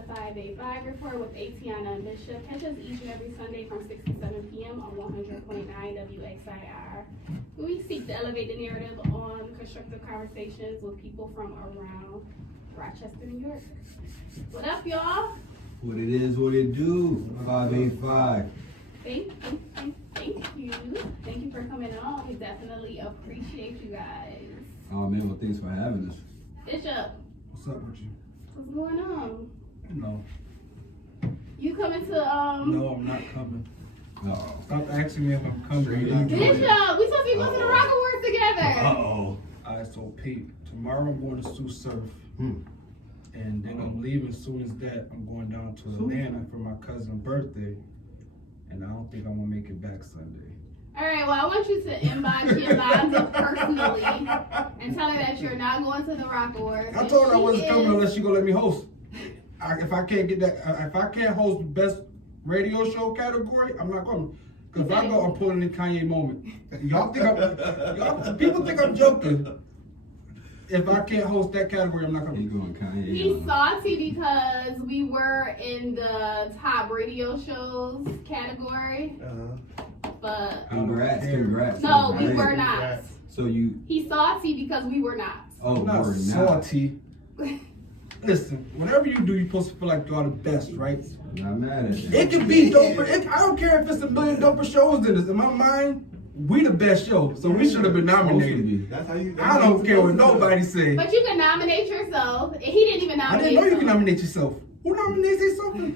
the 585 Report with Atiana and Bishop. Catch us each and every Sunday from 6 to 7 p.m. on 100.9 WXIR. We seek to elevate the narrative on constructive conversations with people from around Rochester, New York. What up, y'all? What it is, what it do. 585. Thank you. Thank you for coming on. We definitely appreciate you guys. Oh man, well thanks for having us. Bishop, What's up with you? what's going on? No. You coming to No, I'm not coming. Uh-oh. Stop asking me if I'm coming. Straight Bishop, we supposed to be going to the Rock Awards together. Uh-oh. Alright, so Pete, tomorrow I'm going to Sioux Surf. And then I'm leaving as soon as that. I'm going down to Atlanta for my cousin's birthday. And I don't think I'm gonna make it back Sunday. All right, well, I want you to inbox Yolanda personally and tell her that you're not going to the Rock Awards. I told her I wasn't coming unless she gonna let me host. If I can't get that, if I can't host the best radio show category, I'm not going. Because if I go, I'm pulling the Kanye moment. People think I'm joking. If I can't host that category, I'm not coming. You going Kanye? He's salty because we were in the top radio shows category, but Congrats. no, we were not. So you... He's salty because we were not. Oh, I'm not we're salty. Listen, whatever you do, you're supposed to feel like you're the best, right? Not mad at you. It can be doper. I don't care if it's a million doper shows in this. In my mind, we the best show, so we should have been nominated. That's how you. I don't care what nobody say. But you can nominate yourself, and he didn't even I nominate. didn't know you can nominate yourself. Who nominates themselves?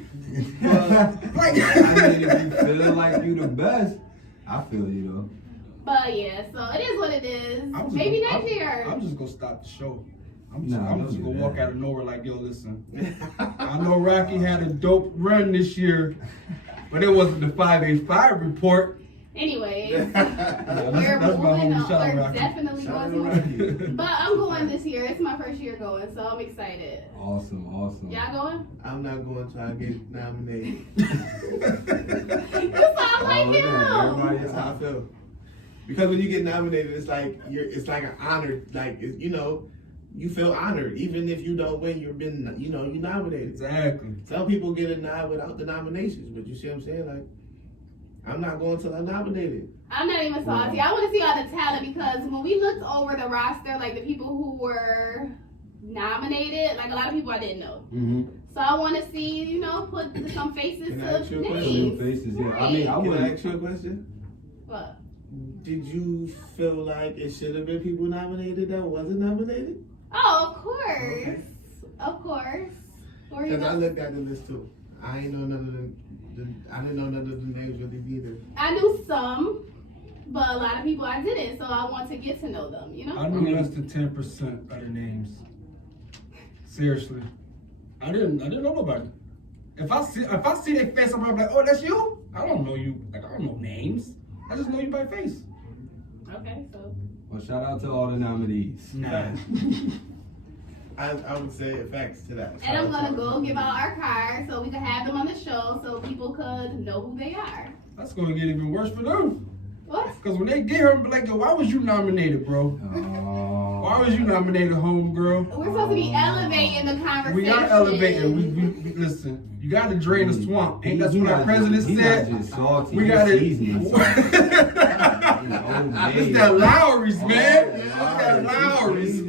Like, I mean, if you feel like you the best, I feel you though. But yeah, so it is what it is. I'm just Maybe gonna- next year. I'm just gonna stop the show. I'm Nah, just don't gonna do walk that. out of nowhere like, yo, listen. I know Rocky had a dope run this year, but it wasn't the 585 report. Anyways, Yeah, we're that's my moving homie. on. Shout out We're Rocky. definitely Shout going out to. Rocky. But I'm going this year. It's my first year going, so I'm excited. Awesome. Y'all going? I'm not going to try to get nominated. You sound like him. Everybody That's how I feel. Because when you get nominated, it's like it's like an honor. Like you feel honored, even if you don't win. You've been, you nominated. Exactly. Some people get a nod without the nominations, but you see what I'm saying? Like, I'm not going till I'm nominated. I'm not even salty. I want to see all the talent because when we looked over the roster, like the people who were nominated, like a lot of people I didn't know. Mm-hmm. So I want to see, put some faces Can I to ask you a Some names. faces, yeah. I Right. mean, I Can I wouldn't. ask you a question? What? Did you feel like it should have been people nominated that wasn't nominated? Oh, of course. Okay. Of course. Or you Because I know, looked at the list too. I ain't know none of I didn't know none of the names really either. I knew some, but a lot of people I didn't, so I want to get to know them, I knew less than 10% of the names. Seriously, I didn't know nobody. If I see their face, I'm like, oh, that's you. I don't know you. Like, I don't know names. I just know you by face. Okay, so. Well, shout out to all the nominees. Nah. I would say facts to that. And I'm going to go give out our cards so we can have them on the show so people could know who they are. That's gonna get even worse for them. What? Cause when they get here, I'm like, yo, why was you nominated, bro? Why was you nominated, homegirl? We're supposed to be elevating the conversation. We are elevating. We listen. You got to drain the swamp. Ain't that's what our president said? Not just salty. We got it. Seasoning. It's that Lowry's, man. It's that Lowry's.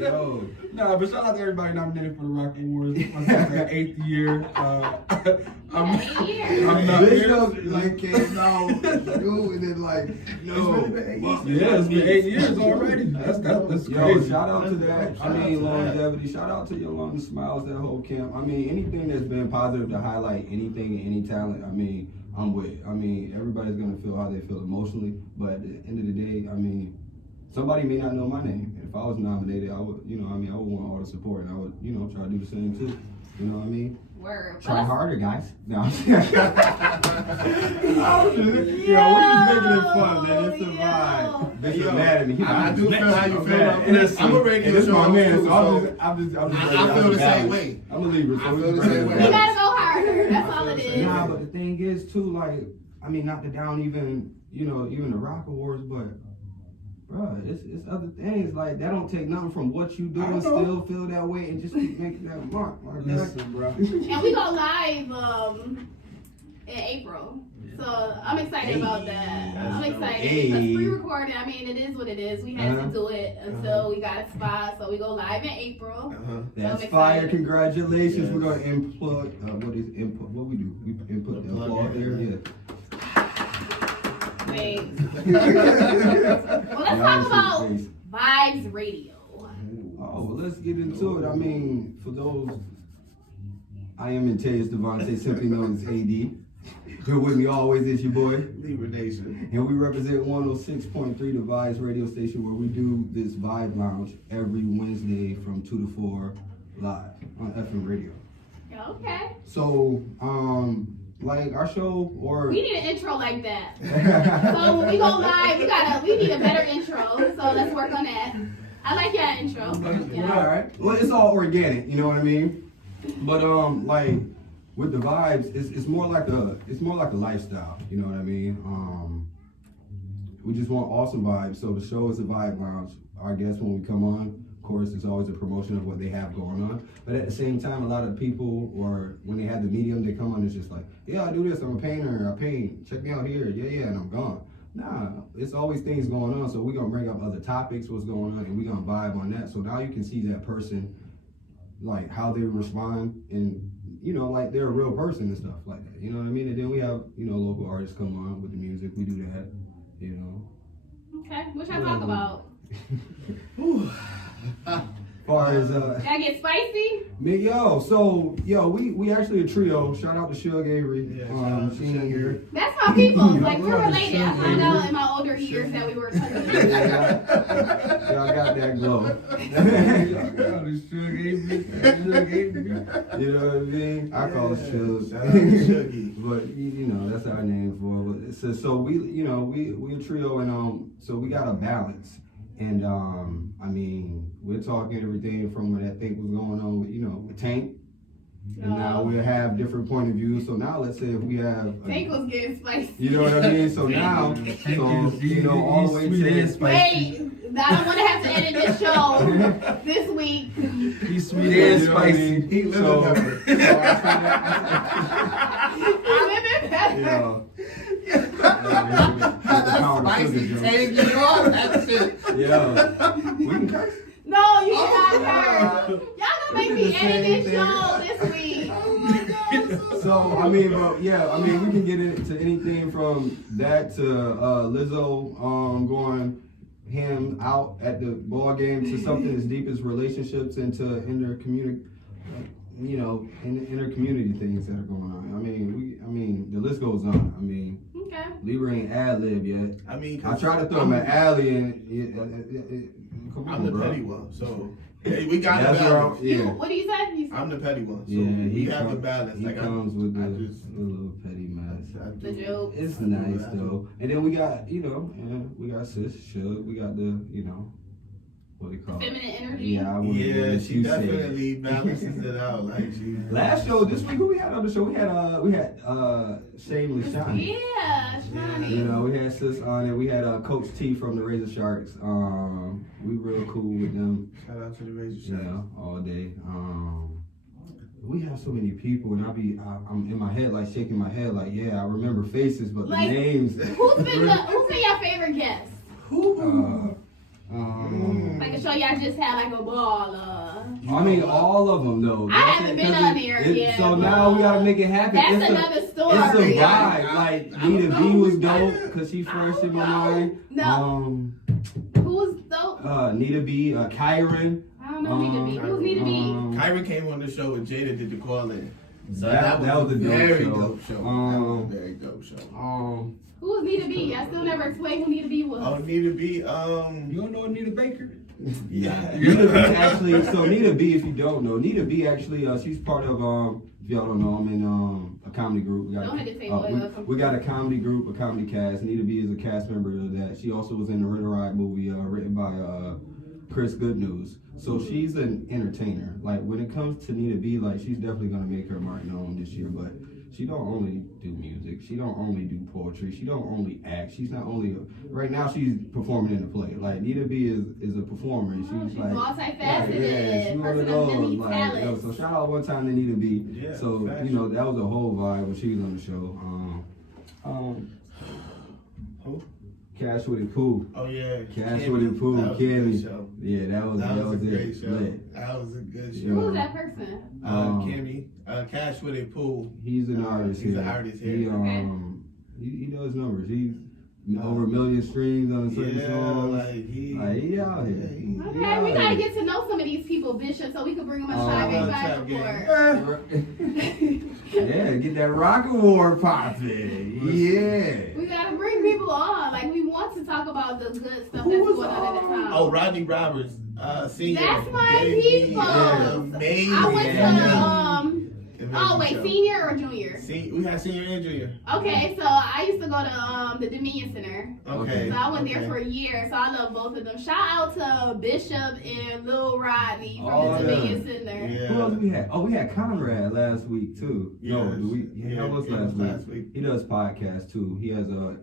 Yo. Nah, but shout out to everybody nominated for the Rocky Awards. My second 8th year. I'm not here. Bishop like came out school and then like Yeah, it's been 8 years already. That's Yo, crazy. shout out to that. I mean, longevity. Shout out to Yolanda Smiles, that whole camp. I mean, anything that's been positive to highlight anything and any talent, I mean, I'm with. I mean, everybody's going to feel how they feel emotionally. But at the end of the day, I mean, somebody may not know my name. If I was nominated, I would, I would want all the support. And I would, try to do the same too. You know what I mean? Word. Try harder, guys. No. Yo, we just making it fun, man. It's a vibe. Bishop mad at me. I do feel how you feel. I'm a radio this show my host man, too, so so I'm just I feel the same way. I'm a Libra, so I we feel the can same bring way. You it gotta back. go harder. That's all it is. Nah, but the thing is too, like, I mean, not to down even, even the Rock Awards, but Bro, it's other things like that. Don't take nothing from what you do and still feel that way and just keep making that mark. Listen, bro. And we go live in April. So I'm excited about that. I'm excited. Because pre-recording, I mean, it is what it is. We had to do it until we got a spot. So we go live in April. That's fire. Congratulations. Yes. We're going to input. What is input? What we do? We input the applause there. Yeah. Thanks. Well, let's talk about Vibez Radio. Oh, well, let's get into it. I mean, for those, I am Antaeus Devontae, simply known as AD. Here with me always is your boy, Vibez Nation. And we represent 106.3, the Vibez radio station, where we do this Vibe Lounge every Wednesday from 2 to 4 live on FM radio. Okay. So, like our show, or we need an intro like that. So when we go live, we need a better intro. So let's work on that. I like your intro. Yeah. All right. Well, it's all organic, you know what I mean? But like with the vibes, it's more like a lifestyle, you know what I mean? We just want awesome vibes. So the show is a vibe lounge. Our guests, when we come on, of course, it's always a promotion of what they have going on. But at the same time, a lot of people, or when they have the medium, they come on, it's just like, yeah, I do this, I'm a painter, I paint, check me out here, yeah, and I'm gone. Nah, it's always things going on, so we're gonna bring up other topics, what's going on, and we're gonna vibe on that. So now you can see that person, like how they respond, and you know, like they're a real person and stuff like that. You know what I mean? And then we have, you know, local artists come on with the music, we do that, you know. Okay, what y'all talk about? Far as I get spicy? We actually a trio. Shout out to Suge Avery. She in here. That's my people. Like we're related. I found out in my older years that we were cousins. Y'all got that glow. You know what I mean? I call it Suge. Shout out to Shuggy. But you know, that's our name for it. But so we a trio, and so we got a balance. And I mean, we're talking everything from what I think was going on with, you know, with Tank. And now we'll have different point of views. So now let's say if we have Tank was getting spicy. You know what I mean? So now, you know, all the way to wait, I don't want to have to edit this show this week. He's sweet and spicy. He lives pepper. Spicy Tank and all that shit. Yeah. We can curse. No, you cannot curse. Y'all gonna make me edit this show this week. So I mean, we can get into anything from that to Lizzo coming out at the ball game to something as deep as relationships and to inner community things that are going on. I mean, the list goes on. I mean, okay. Libra ain't ad-lib yet. I mean, I tried to throw him an alley and come on, I'm the bro. petty one, so hey, we got That's a balance. Yeah. What do you say? I'm the petty one, so he we have a balance. He Like comes with I the just little petty mess. The joke. It's nice though. And then we got, we got Sis Suge. We got the, what do you call it? Feminine energy. Yeah, she definitely balances it out. Like last show this week, who we had on the show? We had Shameless Shiny. Yeah, Shiny. You know, we had Sis on it. We had Coach T from the Razor Sharks. We real cool with them. Shout out to the Razor Sharks. Yeah, all day. We have so many people, and I'm in my head, like shaking my head, like I remember faces, but like, the names. Who's been your favorite guest? Like a show y'all just had like a ball. I mean, all of them though. I haven't been on there yet. So now we gotta make it happen. That's another story. It's a vibe. Like Nita B was dope because she fresh in my mind. No. Who's dope? Nita B, Kyron. I don't know Nita B. Who's Nita B? Kyron came on the show with Jada did the call in. So that was a very dope show. That was a very dope show. Who's Nita B? I still never explained who Nita B was. Oh, Nita B. You don't know Anita Baker? Yeah. Nita B actually. So Nita B, if you don't know, Nita B actually, she's part of. If y'all don't know, I'm in a comedy group. We got a comedy group, a comedy cast. Nita B is a cast member of that. She also was in the Rent a Ride movie, written by Chris Goodnews. So she's an entertainer. Like when it comes to Nita B, like she's definitely gonna make her mark known this year. But She don't only do music. She don't only do poetry. She don't only act. She's not only right now. She's performing in a play. Like Nita B is a performer. And she's like multifaceted. She's one of Person of many those. talents. So shout out one time to Nita B. Yeah, So fashion. you know that was a whole vibe when she was on the show. Who? Cash with it, Pooh. Oh yeah. Cash Kimmy. with it, Pooh. That was a good Kimmy. show. Yeah, that was a great it. show. Lit. That was a good show. Yeah. Who's that person? Kimmy. Cash with it, Pool. He's an artist. He's here. an artist here. He does numbers. He's over 1 million streams on certain songs. Like he out here. here. Okay, we gotta get to know some of these people, Bishop, so we can bring them a Shy Gang report. Yeah, get that rock award popping. Yeah. We gotta bring people on. Like, we want to talk about the good stuff that's going on at the time. Oh, Rodney Roberts, senior. That's my Gave me people. an amazing. I went to, senior or junior? We had senior and junior. Okay, so I used to go to the Dominion Center. Okay. So I went there for a year, so I love both of them. Shout out to Bishop and Lil Rodney from the Dominion Center. Yeah. Who else we had? Oh, we had Conrad last week too. Yes. That was last week. He does podcasts too. He has a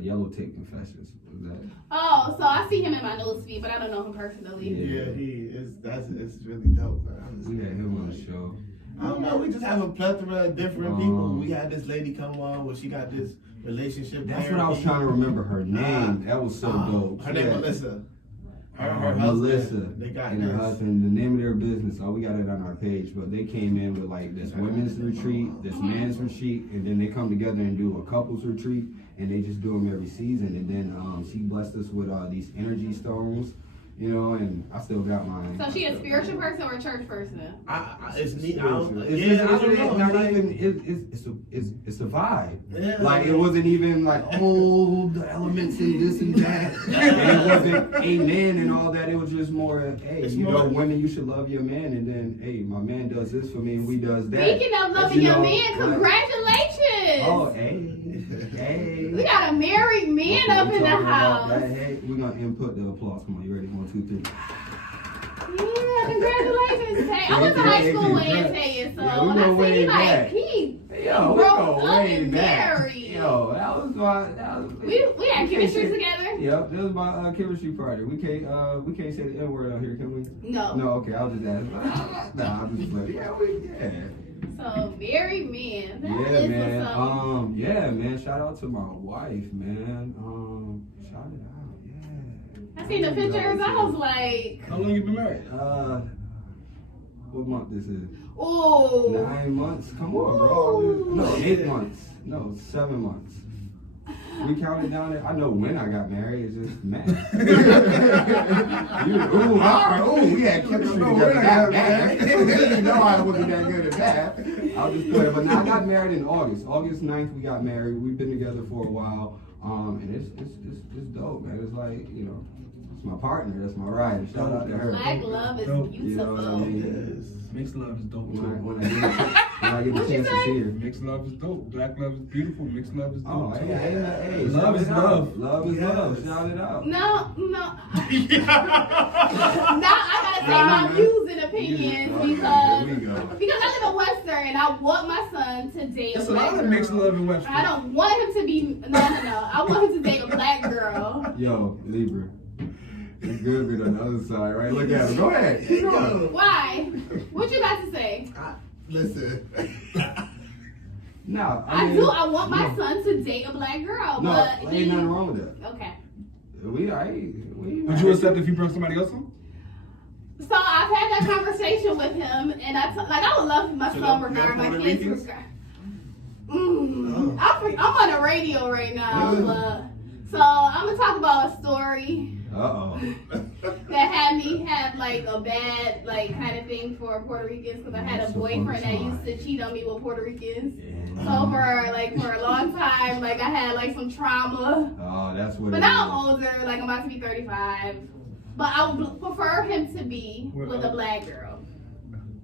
Yellow Tape Confessions. Was that? Oh, so I see him in my newsfeed, but I don't know him personally. Yeah, he is. It's really dope. We had him on the show. I don't know. We just have a plethora of different people. We had this lady come on where she got this relationship. That's what I was trying to remember her name. That was so dope. Her name Melissa. Her Melissa. husband. They got and her this. husband. The name of their business. Oh, we got it on our page. But they came in with like this women's retreat, this men's retreat, and then they come together and do a couples retreat, and they just do them every season. And then she blessed us with these energy stones. You know, and I still got mine. So she a spiritual person or a church person? It's neat. I don't know. It's a vibe. Yeah. Like it wasn't even like the elements and this and that. And it wasn't amen and all that. It was just more, hey, It's you more- know, women, you should love your man, and then hey, my man does this for me and we does that. Speaking of loving your man, congratulations! Oh, hey. We got a married man up in the house. Hey, we're gonna input the applause. Come on, you ready? 1, 2, 3. Yeah, congratulations. Hey, I went to high school with Antaeus, so Yeah, we when go I see way he back. he Yo, we broke go up way and back. married. Yo, that was my. We had chemistry together. Yep, that was my chemistry project. We can't say the N word out here, can we? No. No, okay, I'll just ask. Nah, I'm just playing. Yeah. So married man. That Yeah, is man. what's up. Yeah, man. Shout out to my wife, man. Shout it out. Yeah. I seen the pictures. I was like, How long you been married? What month this is? oh. 9 months. Come on, bro. Ooh. No, 8 months. No, 7 months. We counted down there. I know when I got married. It's just man. We had chemistry together. You know I wasn't that good at that. I'll just play. But now I got married in August. August 9th, we got married. We've been together for a while. And it's dope, man. It's like, you know, it's my partner. That's my ride. Shout out to her. Black love is Dope. beautiful. You know what I mean? Mixed love is dope When too. I get a What'd you chance to say? see her. Mixed love is dope. Black love is beautiful. Mixed love is dope Oh, too. hey, Love shout is it out. love. Love is love. Yes. Shout it out. No. Now I gotta say my views and opinions Here we go. because I live in Western and I want my son to date There's a a black lot girl. of mixed love in West. I don't want him to be no. I want him to date a black girl. Yo, Libra. It's good to be on the other side, right? Look at him. Go ahead. Keep going. Why? What you got to say? Listen. No, I want my son to date a black girl, No, but ain't nothing wrong with that. Okay. We Would you accept if you brought somebody else on? So I've had that conversation with him, and I would love my So son no regard my Puerto kids. Ricans? I'm on the radio right now, so I'm gonna talk about a story that had me have like a bad kind of thing for Puerto Ricans because I had a boyfriend that used to cheat on me with Puerto Ricans. So for a long time, I had some trauma. Oh, that's what But it now is. I'm older, I'm about to be 35. But I would prefer him to be with a black girl.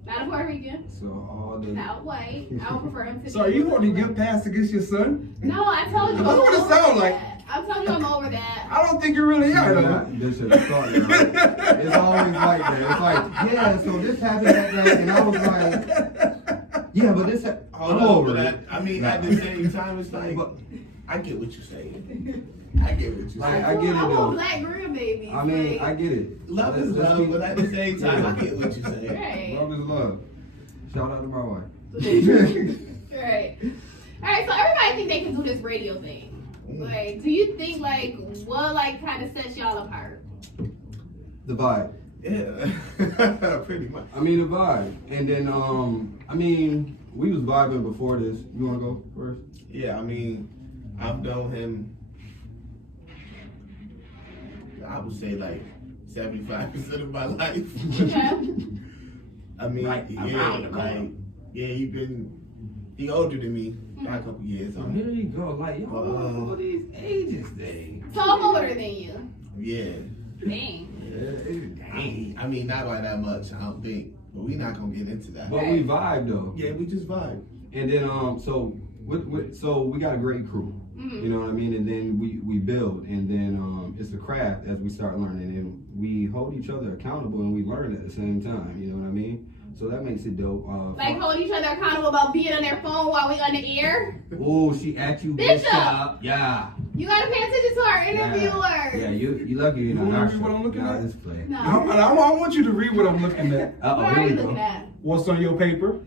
Not a Puerto Rican, So all the not white. I would prefer him to So be are you with going to a- get past against your son? No, I told you. That's what it sound like. I told you I'm over that. I don't think you really are though. Bishop, sorry, right? It's always like that. It's like, yeah, so this happened that day, and I was like, Yeah, but this, I'm over it. I mean, at the same time, it's like, I get what you're saying. I get what you're saying. I get it I though. want black grandbabies. I mean, like, I get it. Love is love, but at the same time, I get what you're saying. right. Love is love. Shout out to my wife. Right. All right. So everybody think they can do this radio thing. Like, do you think what kind of sets y'all apart? The vibe. Yeah, pretty much. I mean, the vibe. And then, I mean, we was vibing before this. You want to go first? Yeah, I mean, I've known him, I would say like 75% of my life. Okay. I mean, Around he older than me by a couple years. So here you go. Like, y'all all these ages thing. So I'm older than you. Yeah. Dang. Dang. I mean, not by that much, I don't think. But we not gonna get into that. But we vibe though. Yeah, we just vibe. And then, so we got a great crew. Mm-hmm. You know what I mean? And then we build, and then it's a craft as we start learning, and we hold each other accountable, and we learn at the same time. You know what I mean? So that makes it dope. Like hold each other accountable about being on their phone while we on the air. Oh, she at you, Bishop. Yeah. You gotta pay attention to our interviewers. Yeah, you lucky you're You not wanna our read what I'm looking at? This play. No. I want you to read what I'm looking at. Uh-oh, What are here you we looking go. at? What's on your paper?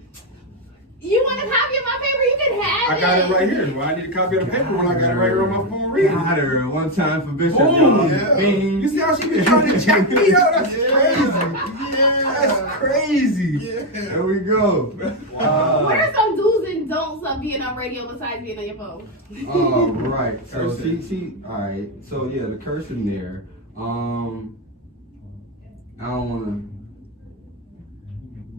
You want a copy of my paper? You can have I got it right here. Well, I need a copy of the paper when I got it right here on my phone reading. Got her one time for Bishop. Boom. y'all. Yeah. Bing. You see how she been trying to check me out? That's crazy. Yeah. That's crazy. There we go. what are some do's and don'ts of being on radio besides being on your phone? All right. So Cursing. she all right. So yeah, the cursing there. I don't want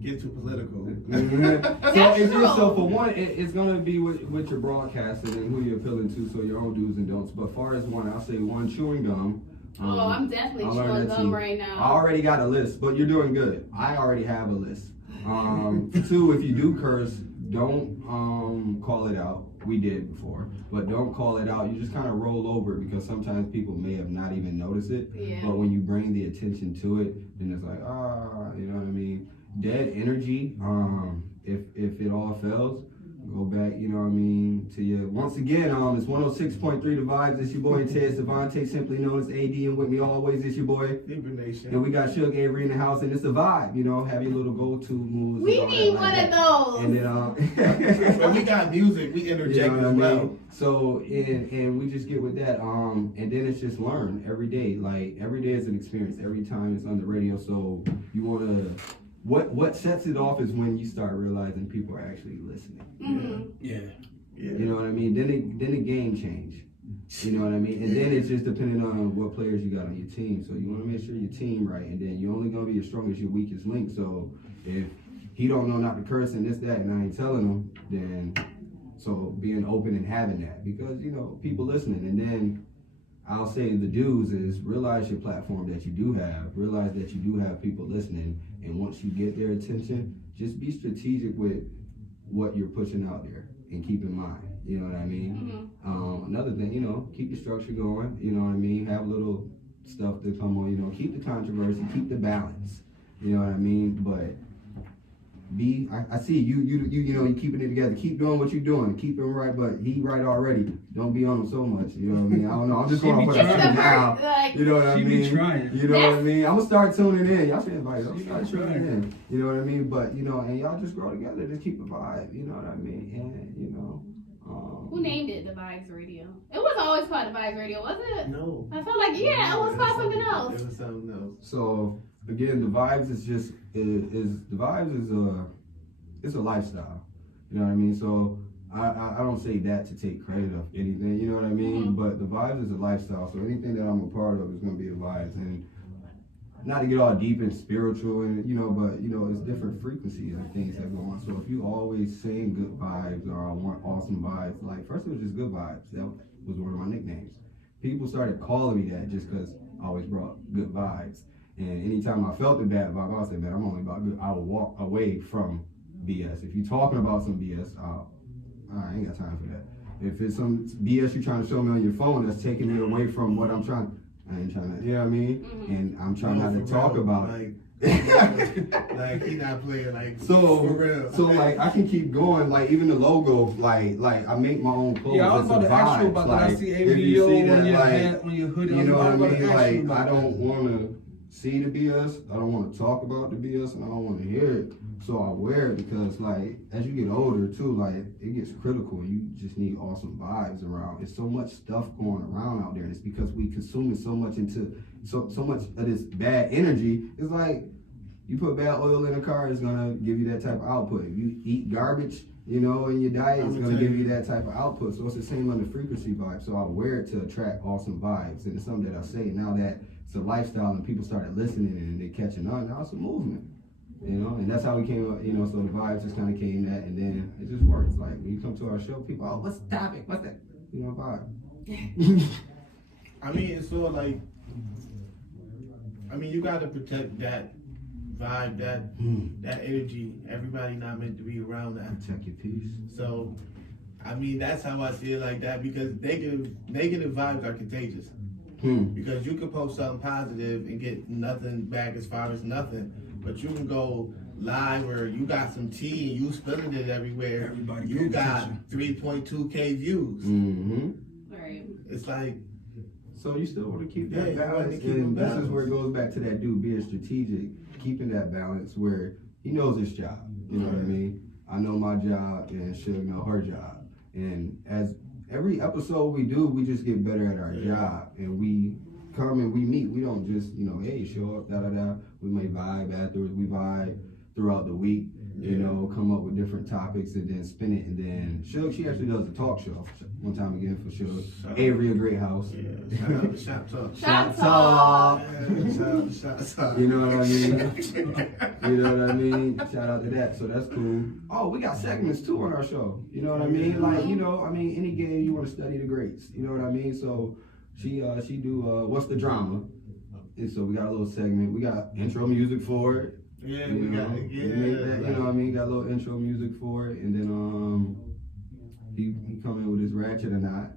Get too political. to. That's it's just, so true. for one, it's gonna be with your broadcasting and who you're appealing to. So your own do's and don'ts. But far as one, I'll say one, chewing gum. Oh, I'm definitely I learned chewing that gum too. right I now. already got a list, but you're doing good. I already have a list. Two, if you do curse, don't call it out. We did before, but don't call it out. You just kind of roll over it because sometimes people may have not even noticed it. Yeah. But when you bring the attention to it, then it's like, you know what I mean? Dead energy. If it all fails, go back, you know what I mean, to you. Once again, it's 106.3 The Vibes. It's your boy Antaeus Devontae, simply known as AD, and with me always is your boy. Libra Nation. And we got Suge Avery in the house, and it's the vibe, you know, have your little go-to moves. We and all need that one like of that. those. And then, When we got music, we interject you know as what I well. mean? So, and we just get with that, and then it's just learn every day. Like, every day is an experience. Every time it's on the radio, so you want to, what sets it off is when you start realizing people are actually listening. Mm-hmm. Yeah. You know what I mean? Then the game change. You know what I mean? And then it's just depending on what players you got on your team. So you want to make sure your team right, and then you're only gonna be as strong as your weakest link. So if he don't know not to curse and this, that, and I ain't telling him, then so being open and having that, because you know people listening. And then I'll say the do's is realize your platform that you do have, realize that you do have people listening, and once you get their attention, just be strategic with what you're pushing out there and keep in mind, you know what I mean? Mm-hmm. Another thing, you know, keep your structure going, you know what I mean? Have little stuff to come on, you know, keep the controversy, keep the balance, you know what I mean? But I see you know, you keeping it together, keep doing what you're doing, keep him right, but he right already. Don't be on him so much, you know what I mean? I don't know, I'm just She going to be put that trying. shit down. Like, You know what I She be mean? trying. You know what I mean? I'm gonna start tuning in. Y'all should invite us. She be Start tuning trying. in. You know what I mean? But you know, and y'all just grow together. Just keep a vibe. You know what I mean? And you know, who named it the Vibez Radio? It was always called the Vibez Radio, wasn't it? No. I felt like, yeah, it was called something else. It was something else. So again, the vibes is just it's a lifestyle. You know what I mean? So I don't say that to take credit of anything. You know what I mean? Mhm. But the vibes is a lifestyle. So anything that I'm a part of is gonna be a vibes. And not to get all deep and spiritual, and you know, but you know, it's different frequencies and things that go on. So if you always saying good vibes or I want awesome vibes, like first it was just good vibes. That was one of my nicknames. People started calling me that just because I always brought good vibes. And anytime I felt the bad vibe, I would say, man, I'm only about good. I will walk away from BS. If you're talking about some BS, I ain't got time for that. If it's some BS you're trying to show me on your phone that's taking me away from what I'm trying, I ain't trying to, you know what I mean? Mhm. And I'm trying not to talk about it. Like, Like he not playing like So, for real. so like I can keep going. Like even the logo, like I make my own clothes. Yeah, I was It's about a to ask you vibe. about Like, that. I see if you ABO see on that, your like, hat, on your hoodie. you know what I mean? Like, Like I don't want to see the BS. I don't want to talk about the BS, and I don't want to hear it. So I wear it because, like, as you get older too, like it gets critical. You just need awesome vibes around. There's so much stuff going around out there, and it's because we consuming so much into so much of this bad energy. It's like you put bad oil in a car, it's gonna give you that type of output. If you eat garbage, you know, in your diet, it's gonna give you that type of output. So it's the same on the frequency vibe. So I wear it to attract awesome vibes, and it's something that I say now that it's a lifestyle and people started listening and they catching on. Now it's a movement. You know, and that's how we came up, you know, so the vibes just kind of came that, and then it just works. Like, when you come to our show, people, oh, what's the topic? What's that? You know, vibe. I mean, it's sort of like, I mean, you got to protect that vibe, that energy. Everybody not meant to be around that. Protect your peace. So, I mean, that's how I see it like that, because negative vibes are contagious. Because you can post something positive and get nothing back as far as nothing. But you can go live or you got some tea and you spilling it everywhere. Everybody You got 3.2K views. Mm-hmm. Right. It's like, So you still want to keep Yeah, that you want balance, to keep and it this is balanced. where it goes back to that dude being strategic, keeping that balance where he knows his job. You know what I mean? I know my job, and she'll know her job. And as every episode we do, we just get better at our job, and we come and we meet. We don't just, you know, hey, show up, da-da-da. We may vibe afterwards. We vibe throughout the week, you know, come up with different topics and then spin it. And then she actually does a talk show one time again for Shug. Avery, a great house. yeah, shout out to Shop Talk. Shop Talk. Yeah, shout out to Shop Talk. You know what I mean? You know what I mean? Shout out to that. So that's cool. Oh, we got segments too on our show. You know what I mean? Like, you know, I mean, any game you want to study the greats. You know what I mean? So she do what's the drama? And so we got a little segment. We got intro music for it. Yeah, You we know, got it. we made that, you know what I mean? Got a little intro music for it, and then he come in with his ratchet or not.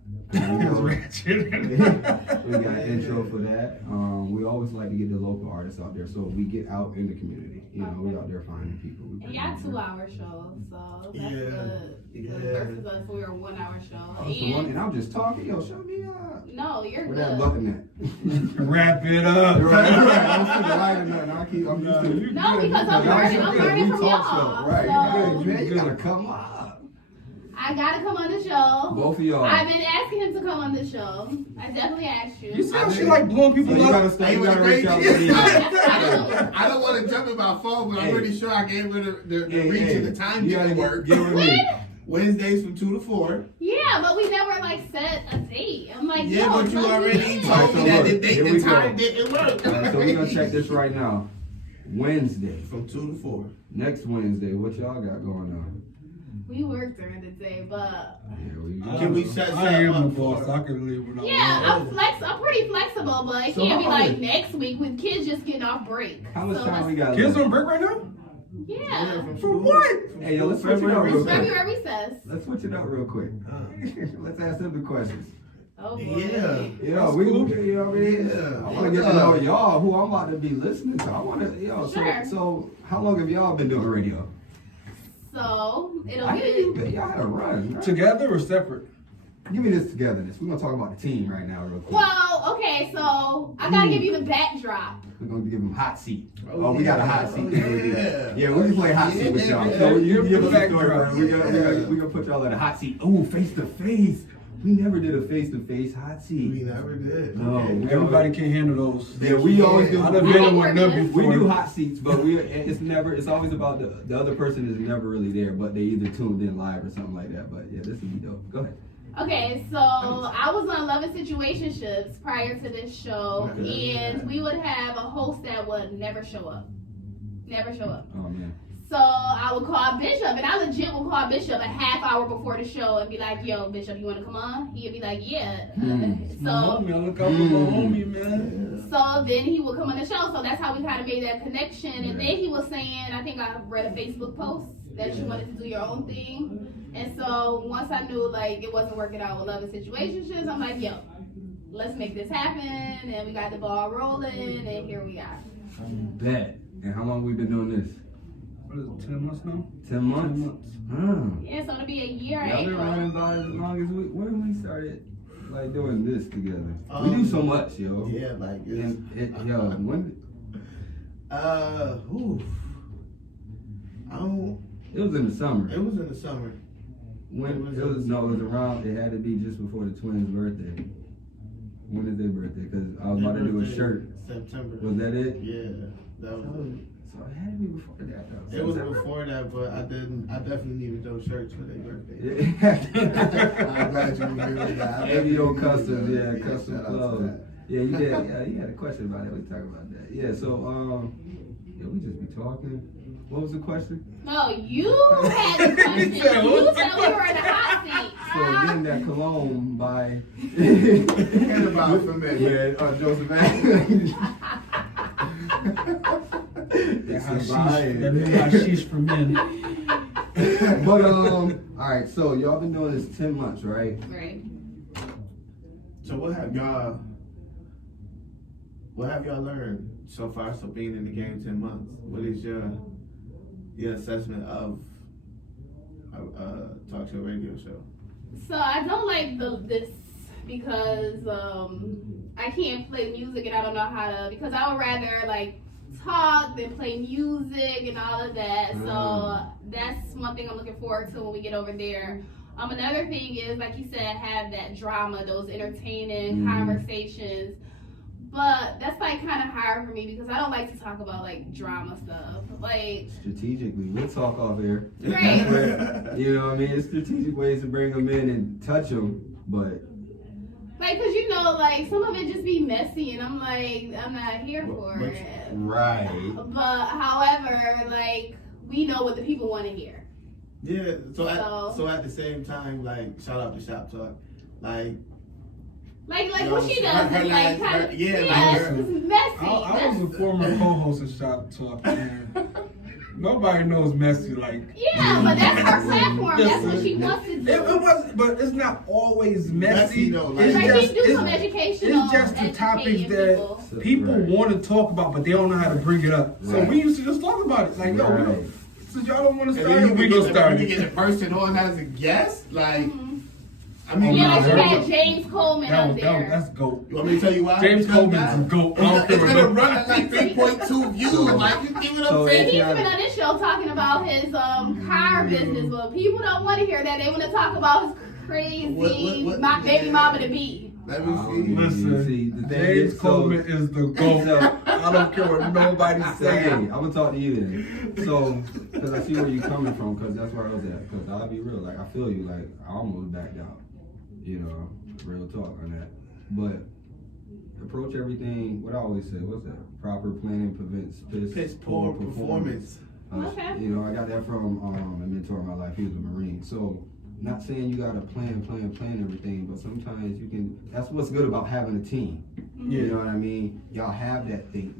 We got an intro for that. We always like to get the local artists out there, so we get out in the community. You know, we out there finding people. And y'all 2-hour show, so that's Yeah. good. Because Yeah. versus us, we're a 1-hour show. Oh, so one, and I'm just talking. Yo, show me No, you're where good. that button at. Wrap it up. Right. I'm sitting right in there, and I'm used to it. No, because I'm Y'all learning. so I'm good. learning We from talk y'all. show, right? So You good, man. You gotta come up. I gotta come on the show. Both of y'all. I've been asking him to come on the show. I definitely asked you. You see how she like blowing So people you up? gotta stay. You gotta reach out to me. I don't want to jump in my phone, but I'm Hey. pretty sure I gave her the Hey, reach hey, and the time you gotta didn't work. get with me. Wednesdays from 2 to 4. Yeah, but we never like set a date. I'm like, Yeah, yo, but you let's already do it. told me So that look, the date here we and time go. didn't work. All right, so we're gonna check this right now. Wednesday, From 2 to 4. next Wednesday, what y'all got going on? We work during the day, but Yeah, we Can we set I am something the up boss. for- I can leave when I yeah, want. I'm pretty flexible, but it So can't be how like much- next week with kids just getting off break. How much So time we let's- got Kids left? on break right now? Yeah, For what? Hey, yo, let's switch it up real quick. February recess. Let's switch it up real quick. Let's ask them the questions. Oh boy. Yeah. You know, That's we, cool. you know what I mean? Yeah. I want to get to know y'all, who I'm about to be listening to. I want to, Sure. so how long have y'all been doing radio? So it'll I be. think y'all had a run. Right? Together or separate? Give me this togetherness. We're gonna talk about the team right now, real quick. Well, okay, so I gotta give you the backdrop. We're gonna give them hot seat. Oh, Oh, we got a yeah. hot seat. Oh, yeah. Yeah, we can play hot seat with y'all. Yeah, So you yeah, give us a back story. drop. First. We gonna put y'all in a hot seat. Oh, face to face. We never did a face to face hot We seat. never did. No. Okay. Everybody can't handle those. Yeah, we always do. I'd have I been think on we're one them good. before. We do hot seats, but it's always about the other person is never really there, but they either tuned in live or something like that. But yeah, this would be dope. Go ahead. Okay, so I was on Love and Situationships prior to this show, Okay. and we would have a host that would never show up. Never show up. Oh man. So I would call Bishop, and I legit would call Bishop a half hour before the show and be like, yo, Bishop, you want to come on? He'd be like, yeah. My So homie, I look out for my homie, man. so then he would come on the show. So that's how we kind of made that connection. And then he was saying, I think I read a Facebook post that you wanted to do your own thing. And so once I knew like it wasn't working out with Love and Situationships, I'm like, yo, let's make this happen. And we got the ball rolling, and here we are. Bet. And how long we been doing this? What is it, 10 months now? 10 months? 10 months. Yeah, it's gonna be a year. Y'all been April. running by as long as when we started like doing this together. We do so much, yo. Yeah, like it's, And yo, when oof. I don't. it was in the summer. It was in the summer. When it was around. It had to be just before the twins' birthday. When is their birthday? Because I was about to do a shirt. September. Was that it? Yeah, that was it. So it had to be before that. Though. It was before that, but I definitely needed those shirts for their birthday. Yeah. I'm glad you remembered that. ABO Customs, yeah, custom Shout out to clothes. that. Yeah, you did. Yeah, you had a question about it. We talk about that. Yeah, so yeah, we just be talking. What was the question? No, you had the question. You said we were in the hot seat. So getting that cologne by And about for me. yeah, Joseph. That hashish, that new hashish for men. But all right. So y'all been doing this 10 months, right? Right. So what have y'all learned so far? So being in the game 10 months, what is your assessment of a talk show radio show? So I don't like this because I can't play music and I don't know how to, because I would rather like talk than play music and all of that. So that's one thing I'm looking forward to when we get over there. Another thing is, like you said, have that drama, those entertaining conversations. But that's like kind of hard for me because I don't like to talk about like drama stuff. Like Strategically, we'll talk off air. Right. But, you know what I mean? It's strategic ways to bring them in and touch them, but Like, cause you know, like some of it just be messy, and I'm like, I'm not here for it. right. But however, like we know what the people want to hear. Yeah. So at the same time, like shout out to Shop Talk, like what she does her is like lines- kind of her- yeah, it's messy. I was a former co-host of Shop Talk, and nobody knows messy like. Yeah, but that's her platform. That's what Listen, she wants to do. It was, but it's not always messy. Though, like- It's Like just, she do some educational. it's just the topics educating that people. people want to talk about, but they don't know how to bring it up. So Right. we used to just talk about it. Like, yo, we Right. don't, since y'all don't want to And start then it, we gonna start you get it. a person on as a guest, like Mhm. I mean, Yeah, no, like you her- had James Coleman up there. That's GOAT. you want me to tell you why? James Because Coleman's a GOAT. I don't It's care what gonna no- run at like 3.2 views. Like you see what So I'm See, saying? he's been on this show talking about his car business, but people don't want to hear that. They want to talk about his crazy What- baby mama to be. Let me see. Listen, See, the thing James is, Coleman is the GOAT. I don't care what nobody's So, hey, saying. I'm gonna talk to you then. So, because I see where you're coming from, because that's where I was at. Because I'll be real, like I feel you, like I almost backed out. You know, real talk on that. But approach everything. What I always say, what's that? Proper planning prevents Piss poor performance. Okay. You know, I got that from a mentor in my life. He was a Marine. So, not saying you gotta plan everything, but sometimes you can. That's what's good about having a team. You know what I mean? Y'all have that thing.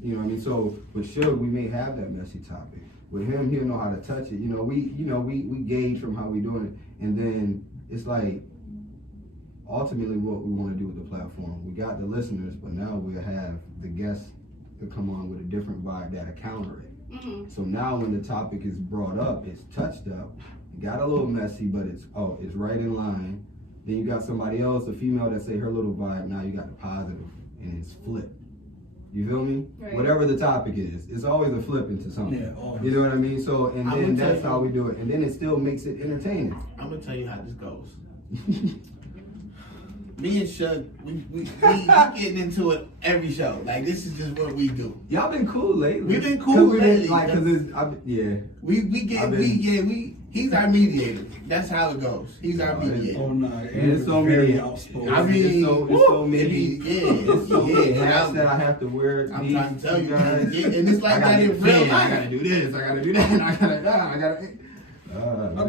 You know what I mean? So with Suge, we may have that messy topic. With him, he'll know how to touch it. We gauge from how we doing it, and then it's like ultimately what we want to do with the platform. We got the listeners, but now we'll have the guests to come on with a different vibe that'll counter it. Mm-hmm. So now when the topic is brought up, it's touched up, it got a little messy, but it's right in line. Then you got somebody else, a female, that say her little vibe. Now you got the positive, and it's flipped. You feel me? Right. Whatever the topic is, it's always a flip into something. Yeah, always. You know what I mean? So, and I then would tell that's you- how we do it. And then it still makes it entertaining. I'm gonna tell you how this goes. Me and Shug, we getting into it every show. Like this is just what we do. Y'all been cool lately. We've been cool lately. He's our mediator. That's how it goes. He's our mediator. Oh no, It's Andrew's so very many. outspoken. I mean, it's so many. It's so many hats that I have to wear. I'm trying to tell you, guys. yeah, and it's like I that gotta in get real fed, life. I gotta do this. I gotta do that. I gotta. I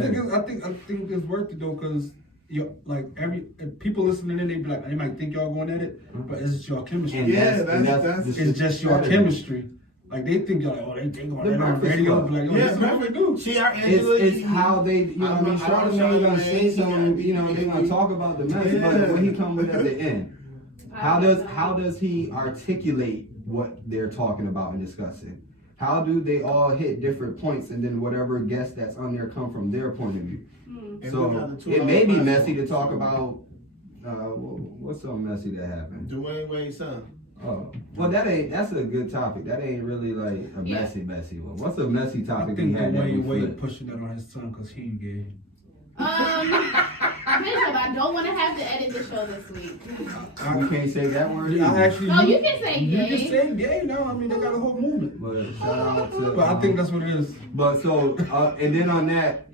think it's worth it though, cause if people listening in, they be like, they might think y'all going at it, but it's just your chemistry. Yeah, that's It's just your chemistry. Like they think you're like, oh, they think on that on the radio. Be like, oh, this is what we do. See our Angela. It's how they, you know what I mean? Charlamagne gonna say something, you know, they're gonna talk about the mess, but when he comes with at the end, how does he articulate what they're talking about and discussing? how do they all hit different points, and then whatever guest that's on there come from their point of view. And So it may be messy to talk about. What's so messy that happened? Dwayne Wade's son. Oh, well, that's a good topic. That ain't really like a messy one. What's a messy I topic think we had that we Dwayne Wade flipped? pushing that on his son because he gay. Bishop, I don't want to have to edit the show this week. We can't say that word. I either. actually. No, you can say You gay. can say gay now. I mean, they got a whole movement. But shout out to. But I think that's what it is. But so, and then on that,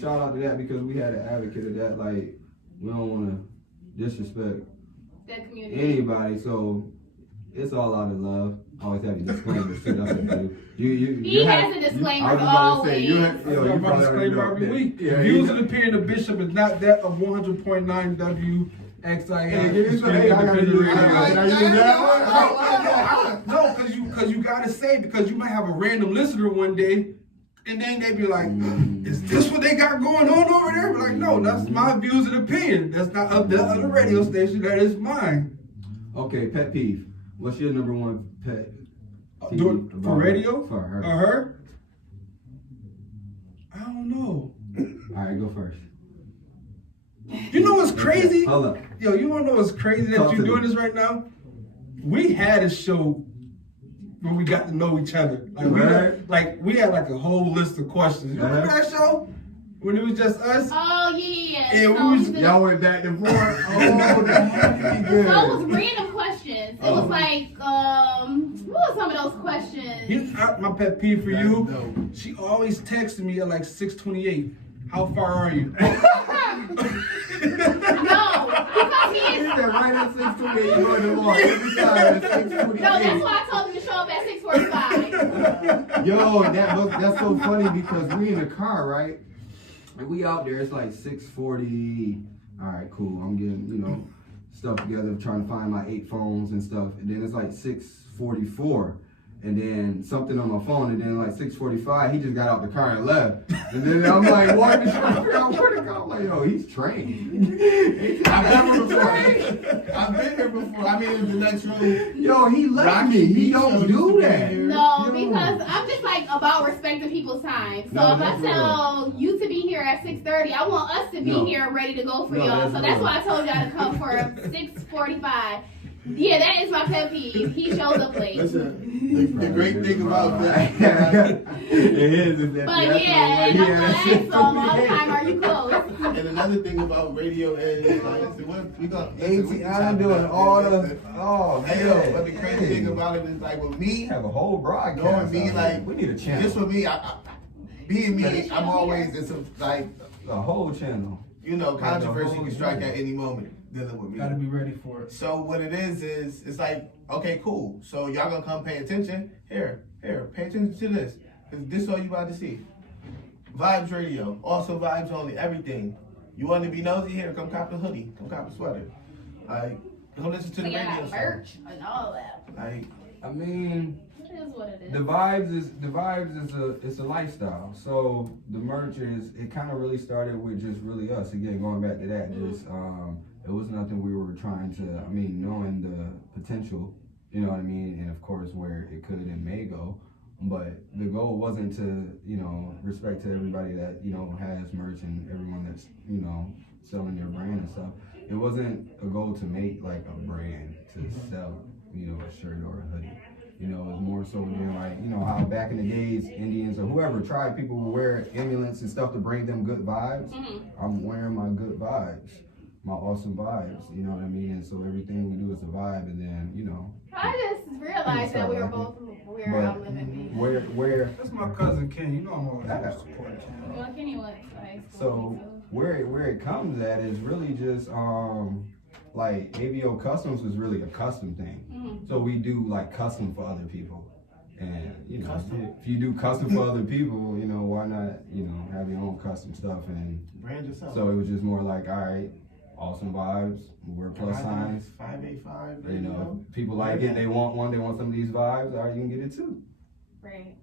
shout out to that because we had an advocate of that. Like, we don't want to disrespect That community. anybody. So it's all out of love. Always have your disclaimers too. That's what you do. He has a disclaimer I was about to say, always. you have, yo, you I'm probably already disclaimer know every that. week. Yeah, Views and opinion of Bishop is not that of 100.9 WXII. Hey, give me some- hey, I gotta do it. I use that one. No, because you gotta say, because you might have a random listener one day, and then they be like, is this what they got going on over there? Be like, no, that's my views and opinion. That's not of the other radio station. That is mine. Okay, pet peeve. What's your number one pet? Do it for radio? For her. Or her? I don't know. All right, go first. You know what's crazy? Hold up. Yo, you wanna know what's crazy that Talk you're to doing me. this right now? We had a show when we got to know each other. We had like a whole list of questions. You remember that show? When it was just us? Oh, yeah. And So we was- Y'all went back and forth. Oh, that had to be good. So it was random questions. It was like, what were some of those questions? My pet peeve for you, That's dope. she always texted me at like 6:28. How far are you? No, because he He is. said right at 6:28, you going to walk. Every time at 6:28. No, that's why I told him to show up at 6:45. Yo, that's so funny because we in the car, right? And we out there, it's like 6:40. All right, cool. I'm getting, stuff together, trying to find my 8 phones and stuff. And then it's like 6:44. And then something on my phone, and then like 6:45, he just got out the car and left. And then I'm like, what? Where to go? I'm like, yo, he's trained. I've been here before. I mean, in the next room. Yo, he left me. He don't do that. No, Yo. because I'm just like about respecting people's time. So No, if I that's tell you to be here at 6:30, I want us to be No. here ready to go for No, y'all. that's So that's real. why I told y'all to come for 6:45. Yeah, that is my pet peeve. He shows up late. Listen, the great thing about that. It is that. But yeah, and I'm gonna ask them all the time, are you close? And another thing about radio is, like, we got I'm doing all the. Oh man. Hey, yo, but the crazy thing about it is, like, with We me, have a whole broadcast. knowing me, out like, here. we need a channel. just for me, being me, I'm always, it's like, a whole channel. controversy can strike at any moment dealing with me. Gotta be ready for it. So what it is it's like, okay, cool. So y'all gonna come pay attention? Here, pay attention to this. Cause this is all you about to see. Vibez Radio, also vibes only, everything. You want to be nosy? Here, come cop a hoodie, come cop a sweater. Like, go listen to the We radio got show. merch and all that. Like, I mean, It is what it is. the vibes is a lifestyle. So the merch it kind of really started with just really us. Again, going back to that, just it was nothing we were trying to. I mean, knowing the potential, you know what I mean, and of course where it could and may go. But the goal wasn't to, respect to everybody that, has merch and everyone that's, selling their brand and stuff. It wasn't a goal to make like a brand to sell, a shirt or a hoodie. It was more so than like, how back in the days, Indians or whoever tribe people would wear amulets and stuff to bring them good vibes. I'm wearing my good vibes, my awesome vibes, you know what I mean? And so everything we do is a vibe, and then, I just realized that we were both where I'm living. where That's my cousin Ken. You know I'm always gonna support Ken. Well, anyway, like, So where it comes at is really just like AVO Customs is really a custom thing. So we do like custom for other people, and if you do custom for other people, why not have your own custom stuff? And brand yourself. so it was just more like, all right, awesome vibes, wear plus signs. 585 radio. People like it, they want one, they want some of these vibes. All right, you can get it too. right.